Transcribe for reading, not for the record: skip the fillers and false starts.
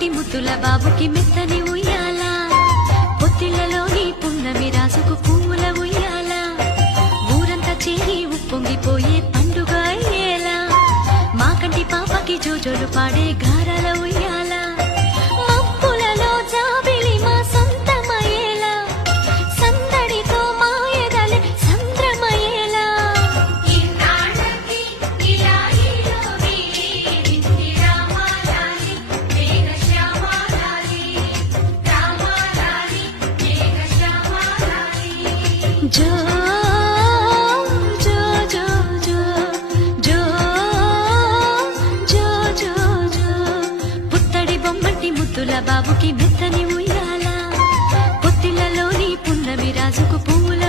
బొమ్మటి ముద్దుల బాబుకి మెత్తని ఉయ్యాల, పొత్తిళ్లలోని పున్నమి రాసుకు పువ్వుల ఉయ్యాల, ఊరంతా చేరి ఉప్పొంగిపోయే పండుగ అయ్యేలా, మా కంటి పాపకి జోజోలు పాడే గారాల ఉయ్యాల, మబ్బులలో జాబిలి మా సొంతమయ్యేలా, సందడితో మా ఎదలే సంద్రమయ్యేలా. జో జో జో జో జో జో జో జో పుత్తడి బొమ్మటి ముద్దుల బాబుకి మెత్తని ఉయ్యాల, పొత్తిళ్లలోని పున్నమి రాజుకు పువ్వుల